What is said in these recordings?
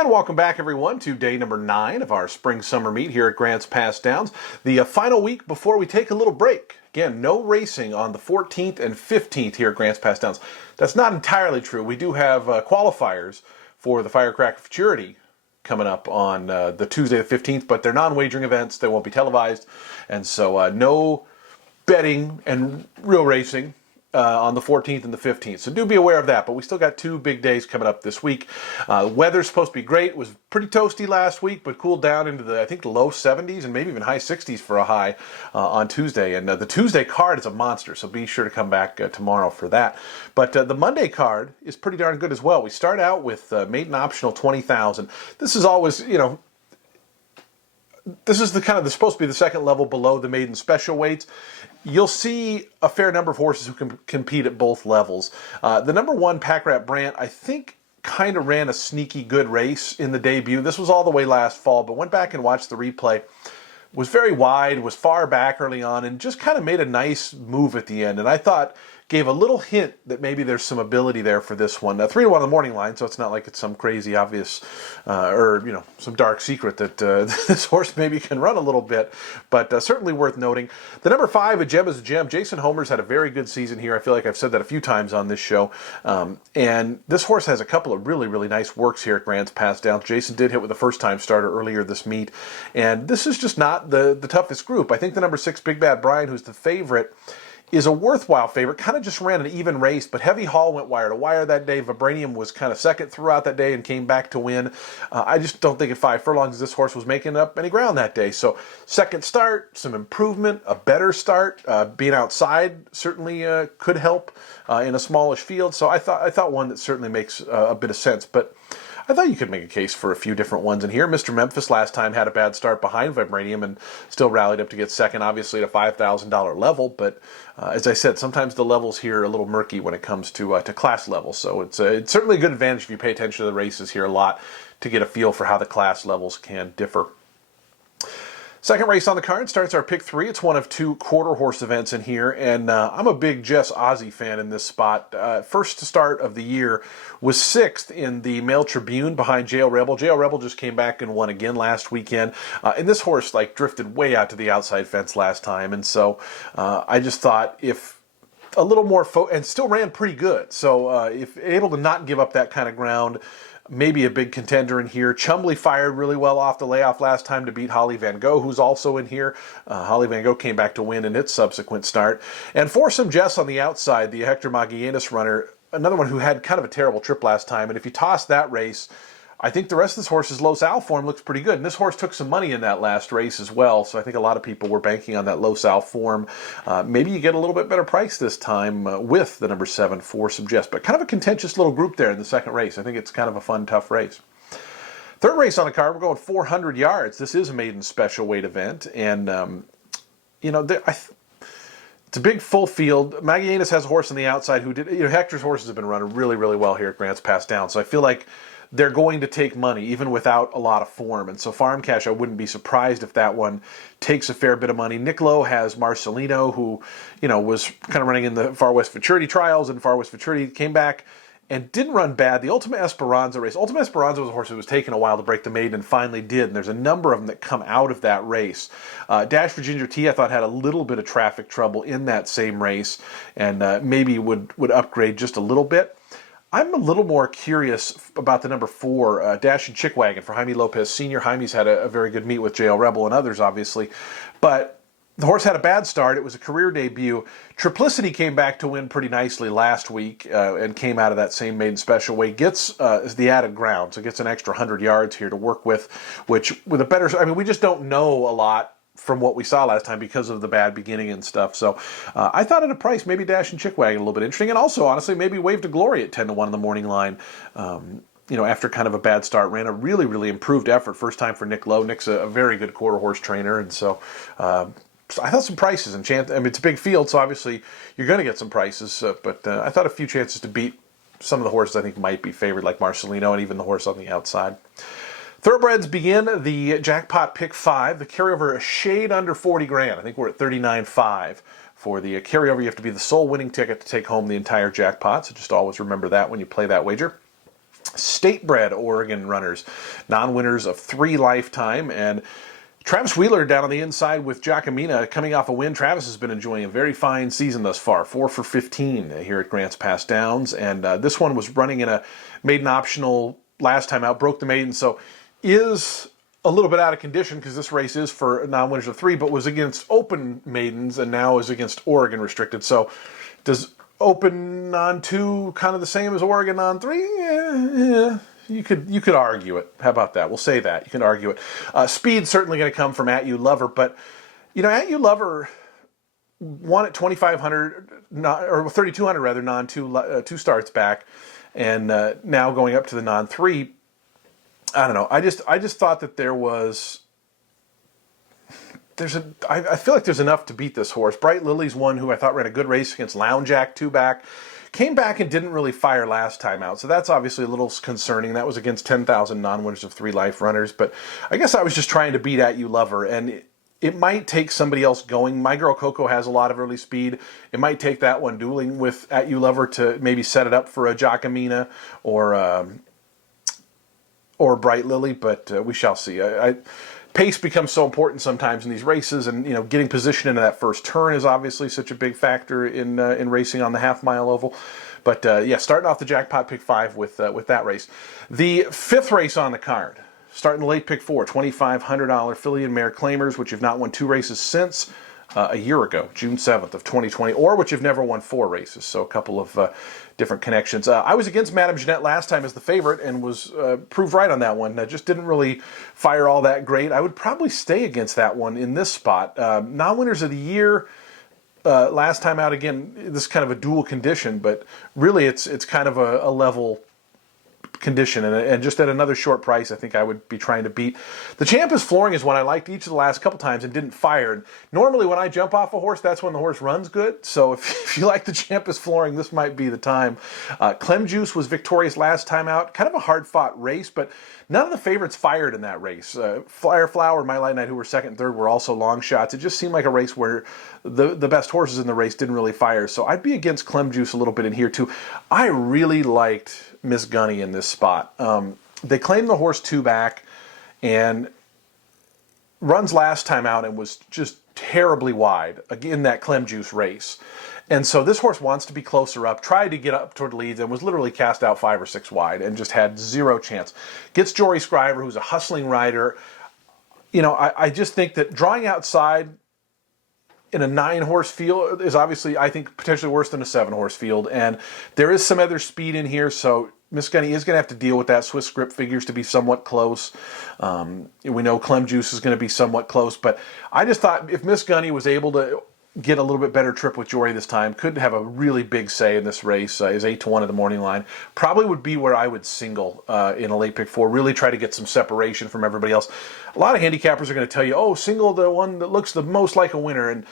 And welcome back, everyone, to day number 9 of our spring-summer meet here at Grants Pass Downs. The final week before we take a little break. Again, no racing on the 14th and 15th here at Grants Pass Downs. That's not entirely true. We do have qualifiers for the Firecracker Futurity coming up on the Tuesday the 15th, but they're non-wagering events. They won't be televised. And so no betting and real racing on the 14th and the 15th. So do be aware of that, but we still got 2 big days coming up this week. Weather's supposed to be great. It was pretty toasty last week, but cooled down into the, I think, the low 70s and maybe even high 60s for a high on Tuesday. And the Tuesday card is a monster, so be sure to come back tomorrow for that. But the Monday card is pretty darn good as well. We start out with maiden optional 20,000. This is always, this is the supposed to be the second level below the maiden special weights. You'll see a fair number of horses who can compete at both levels. The number 1 Pack Rat Brant, I think, kind of ran a sneaky good race in the debut. This was all the way last fall, but went back and watched the replay. Was very wide, was far back early on, and just kind of made a nice move at the end. And I thought gave a little hint that maybe there's some ability there for this one. 3-1 on the morning line, so it's not like it's some crazy obvious or some dark secret that this horse maybe can run a little bit, but certainly worth noting. The number 5, A Gem is a Gem. Jason Homer's had a very good season here. I feel like I've said that a few times on this show. And this horse has a couple of really, really nice works here at Grants Pass Downs. Jason did hit with a first-time starter earlier this meet, and this is just not the toughest group. I think the number 6, Big Bad Brian, who's the favorite, is a worthwhile favorite. Kind of just ran an even race, but Heavy Hall went wire to wire that day. Vibranium was kind of second throughout that day and came back to win. I just don't think at 5 furlongs this horse was making up any ground that day. So second start, some improvement, a better start. Being outside certainly could help in a smallish field. So I thought one that certainly makes a bit of sense. But I thought you could make a case for a few different ones in here. Mr. Memphis last time had a bad start behind Vibranium and still rallied up to get second, obviously at a $5,000 level. But as I said, sometimes the levels here are a little murky when it comes to class levels. So it's certainly a good advantage if you pay attention to the races here a lot to get a feel for how the class levels can differ. Second race on the card starts our pick 3. It's one of 2 quarter horse events in here, and I'm a big Jess Ozzie fan in this spot. First start of the year was 6th in the Mail Tribune behind Jail Rebel. Jail Rebel just came back and won again last weekend, and this horse drifted way out to the outside fence last time, and so I just thought if a little more and still ran pretty good. So if able to not give up that kind of ground, maybe a big contender in here. Chumley fired really well off the layoff last time to beat Holly Van Gogh, who's also in here. Holly Van Gogh came back to win in its subsequent start. And Foursome Jess on the outside, the Hector Magallanes runner, another one who had kind of a terrible trip last time. And if you toss that race, I think the rest of this horse's low sal form looks pretty good. And this horse took some money in that last race as well. So I think a lot of people were banking on that low sal form. Maybe you get a little bit better price this time with the number 7, Foursome Jess. But kind of a contentious little group there in the second race. I think it's kind of a fun, tough race. Third race on the card, we're going 400 yards. This is a maiden special weight event. And, it's a big full field. Magallanes has a horse on the outside who did, Hector's horses have been running really, really well here at Grants Pass Downs. So I feel like they're going to take money, even without a lot of form. And so Farm Cash, I wouldn't be surprised if that one takes a fair bit of money. Nick Lowe has Marcelino, who, was kind of running in the Far West Futurity trials, and Far West Futurity came back and didn't run bad. The Ultima Esperanza race. Ultima Esperanza was a horse that was taking a while to break the maiden and finally did. And there's a number of them that come out of that race. Dash for Ginger T, I thought, had a little bit of traffic trouble in that same race and maybe would upgrade just a little bit. I'm a little more curious about the number 4, Dash and Chickwagon for Jaime Lopez Sr. Jaime's had a very good meet with JL Rebel and others, obviously. But the horse had a bad start. It was a career debut. Triplicity came back to win pretty nicely last week and came out of that same maiden special weight. Gets the added ground, so gets an extra 100 yards here to work with, which with a better... we just don't know a lot from what we saw last time because of the bad beginning and stuff. So I thought at a price, maybe Dash and Chickwagon a little bit interesting. And also, honestly, maybe Wave to Glory at 10-1 in the morning line. After kind of a bad start, ran a really, really improved effort. First time for Nick Lowe. Nick's a very good quarter horse trainer. And so I thought some prices and chance. It's a big field, so obviously you're going to get some prices. But I thought a few chances to beat some of the horses I think might be favored, like Marcelino and even the horse on the outside. Thoroughbreds begin the jackpot pick 5. The carryover a shade under 40 grand. I think we're at 39.5 for the carryover. You have to be the sole winning ticket to take home the entire jackpot. So just always remember that when you play that wager. state-bred Oregon runners, non-winners of 3 lifetime, and Travis Wheeler down on the inside with Jacomina coming off a win. Travis has been enjoying a very fine season thus far, 4 for 15 here at Grants Pass Downs, and this one was running in a maiden optional last time out, broke the maiden, so is a little bit out of condition because this race is for non-winners of 3, but was against open maidens and now is against Oregon restricted. So does open non-2 kind of the same as Oregon non-3? Yeah. You could argue it. How about that? We'll say that. You can argue it. Speed's certainly going to come from At You Lover, but At You Lover won at 2,500 or 3,200 rather, non-2 2 starts back, and now going up to the non-3. I don't know. I just thought that I feel like there's enough to beat this horse. Bright Lily's one who I thought ran a good race against Lounge Jack 2 back. Came back and didn't really fire last time out, so that's obviously a little concerning. That was against 10,000 non-winners of 3 life runners, but I guess I was just trying to beat At You Lover, and it might take somebody else going. My Girl Coco has a lot of early speed. It might take that one dueling with At You Lover to maybe set it up for a Jacomina or Bright Lily, but we shall see. Pace becomes so important sometimes in these races, and getting positioned into that first turn is obviously such a big factor in racing on the half-mile oval. But yeah, starting off the jackpot pick 5 with that race. The 5th race on the card, starting the late pick 4, $2,500 filly and mare claimers, which have not won 2 races since a year ago, June 7th of 2020, or which have never won 4 races. So a couple of different connections. I was against Madame Jeanette last time as the favorite and was proved right on that one. Just didn't really fire all that great. I would probably stay against that one in this spot. Non-winners of the year last time out, again, this is kind of a dual condition, but really it's kind of a level condition, and just at another short price, I think I would be trying to beat. The Champ is Flooring is one I liked each of the last couple times and didn't fire. And normally when I jump off a horse, that's when the horse runs good. So if you like the Champ is Flooring, this might be the time. Clem Juice was victorious last time out. Kind of a hard-fought race, but none of the favorites fired in that race. Flyer Flower and My Light Night, who were 2nd and 3rd, were also long shots. It just seemed like a race where the best horses in the race didn't really fire. So I'd be against Clem Juice a little bit in here too. I really liked Miss Gunny in this spot. They claimed the horse 2 back and runs last time out and was just terribly wide in that Clem Juice race. And so this horse wants to be closer up, tried to get up toward leads, and was literally cast out 5 or 6 wide and just had 0 chance. Gets Jory Scriver, who's a hustling rider. I just think that drawing outside in a 9-horse field is obviously, I think, potentially worse than a 7-horse field. And there is some other speed in here, so Miss Gunny is going to have to deal with that. Swiss Script figures to be somewhat close. We know Clem Juice is going to be somewhat close, but I just thought if Miss Gunny was able to get a little bit better trip with Jory this time, could have a really big say in this race, is 8-1 at the morning line. Probably would be where I would single in a late pick 4, really try to get some separation from everybody else. A lot of handicappers are going to tell you, oh, single the one that looks the most like a winner, and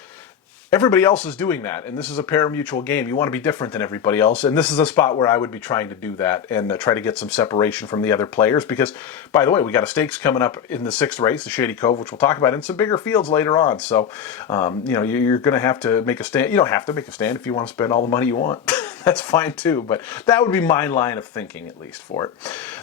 everybody else is doing that, and this is a pari-mutuel game. You want to be different than everybody else, and this is a spot where I would be trying to do that and try to get some separation from the other players because, by the way, we got a stakes coming up in the 6th race, the Shady Cove, which we'll talk about, in some bigger fields later on. So, you're going to have to make a stand. You don't have to make a stand if you want to spend all the money you want. That's fine, too, but that would be my line of thinking, at least, for it.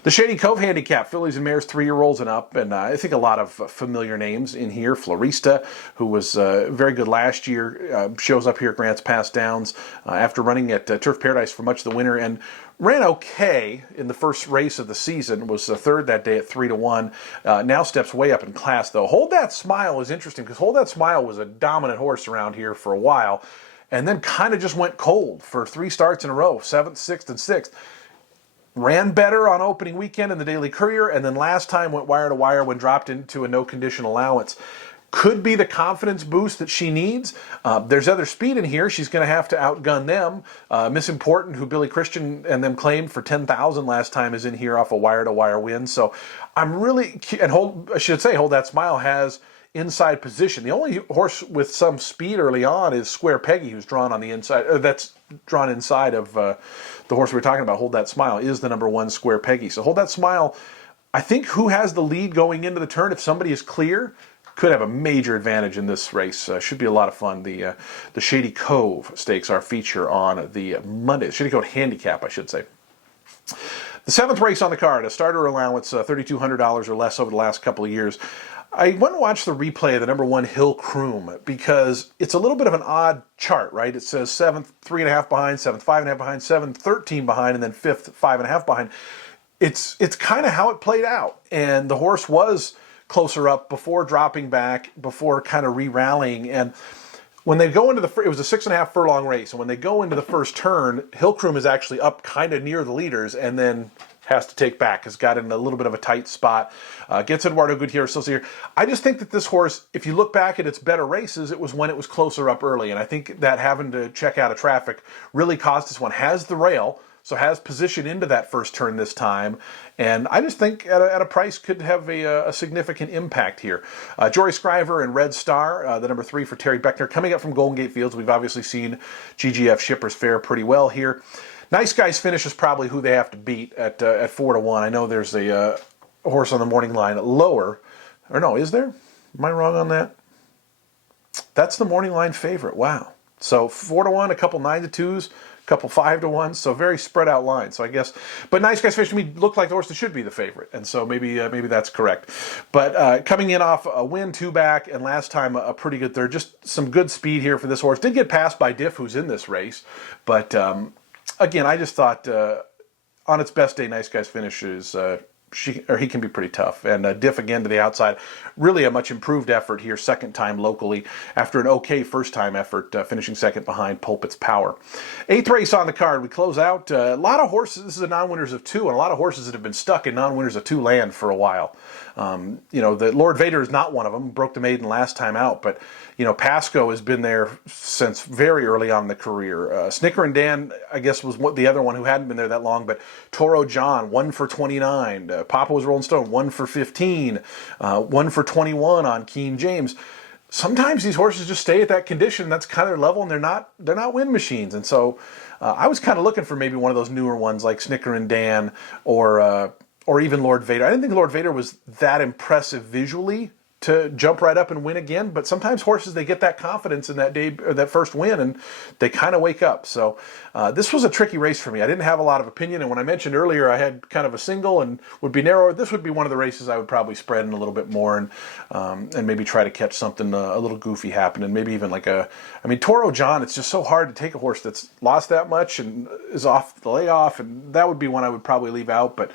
The Shady Cove Handicap, fillies and mares 3-year-olds and up, and I think a lot of familiar names in here. Florista, who was very good last year, shows up here at Grants Pass Downs after running at Turf Paradise for much of the winter and ran okay in the first race of the season, was 3rd that day at 3-1. Now steps way up in class, though. Hold That Smile is interesting because Hold That Smile was a dominant horse around here for a while and then kind of just went cold for 3 starts in a row, 7th, 6th, and 6th. Ran better on opening weekend in the Daily Courier, and then last time went wire to wire when dropped into a no condition allowance. Could be the confidence boost that she needs. There's other speed in here. She's going to have to outgun them. Miss Important, who Billy Christian and them claimed for 10,000 last time, is in here off a wire-to-wire win. So I'm really, and Hold That Smile has inside position. The only horse with some speed early on is Square Peggy, who's drawn on the inside. That's drawn inside of the horse we were talking about. Hold That Smile is the number 1 Square Peggy. So Hold That Smile, I think, who has the lead going into the turn, if somebody is clear, could have a major advantage in this race. Should be a lot of fun. The Shady Cove Stakes, our feature on the Monday. Shady Cove Handicap, I should say. The 7th race on the card, a starter allowance, $3,200 or less over the last couple of years. I went and watched the replay of the number 1 Hill Croom because it's a little bit of an odd chart, right? It says 7th, 3.5 behind, 7th, 5.5 behind, 7th, 13 behind, and then 5th, 5.5 behind. It's kind of how it played out. And the horse was closer up before dropping back, before kind of re-rallying. And when they go into it was a 6.5 furlong race. And when they go into the first turn, Hill Croom is actually up kind of near the leaders and then has to take back, has got in a little bit of a tight spot, gets Eduardo Gutierrez still here. I just think that this horse, if you look back at its better races, it was when it was closer up early. And I think that having to check out of traffic really caused this one. Has the rail, so has position into that first turn this time. And I just think at a price could have a significant impact here. Jory Scriver and Red Star, the number 3 for Terry Beckner, coming up from Golden Gate Fields. We've obviously seen GGF Shippers fare pretty well here. Nice Guys Finish is probably who they have to beat at 4-1. I know there's a horse on the morning line lower. Or no, is there? Am I wrong on that? That's the morning line favorite. Wow. So 4-1, a couple 9-2s, a couple 5-1s. So very spread out line. So I guess, but Nice Guys Finish to me looked like the horse that should be the favorite. And so maybe that's correct. But coming in off a win, 2 back, and last time a pretty good third. Just some good speed here for this horse. Did get passed by Diff, who's in this race. But again, I just thought on its best day, Nice Guys finishes. He can be pretty tough. And Diff again to the outside. Really a much improved effort here, second time locally after an okay first time effort, finishing second behind Pulpit's Power. 8th race on the card. We close out a lot of horses. This is a non-winners of 2, and a lot of horses that have been stuck in non-winners of 2 land for a while. The Lord Vader is not one of them. Broke the maiden last time out, but Pasco has been there since very early on in the career. Snicker and Dan, I guess, was the other one who hadn't been there that long, but Toro John, 1 for 29. Papa was Rolling Stone, 1 for 15. 1 for 21 on Keen James. Sometimes these horses just stay at that condition. That's kind of their level, and they're not win machines. And so I was kind of looking for maybe one of those newer ones like Snicker and Dan or even Lord Vader. I didn't think Lord Vader was that impressive visually to jump right up and win again, but sometimes horses, they get that confidence in that day or that first win, and they kind of wake up. So this was a tricky race for me. I didn't have a lot of opinion, and when I mentioned earlier I had kind of a single and would be narrower, this would be one of the races I would probably spread in a little bit more and maybe try to catch something a little goofy happening. Maybe even like Toro John, it's just so hard to take a horse that's lost that much and is off the layoff, and that would be one I would probably leave out, but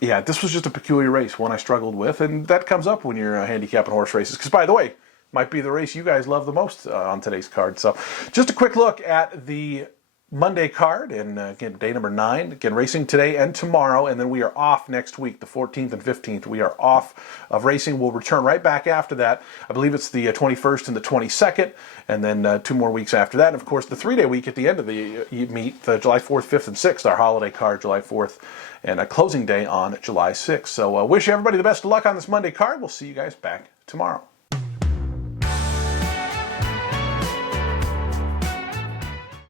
yeah, this was just a peculiar race, one I struggled with, and that comes up when you're handicapping horse races. Because, by the way, might be the race you guys love the most on today's card. So, just a quick look at the Monday card, and again, day number 9. Again, racing today and tomorrow, and then we are off next week, the 14th and 15th. We are off of racing. We'll return right back after that. I believe it's the 21st and the 22nd, and then 2 more weeks after that. And, of course, the 3-day week at the end of the meet, July 4th, 5th, and 6th, our holiday card, July 4th, and a closing day on July 6th. So wish everybody the best of luck on this Monday card. We'll see you guys back tomorrow.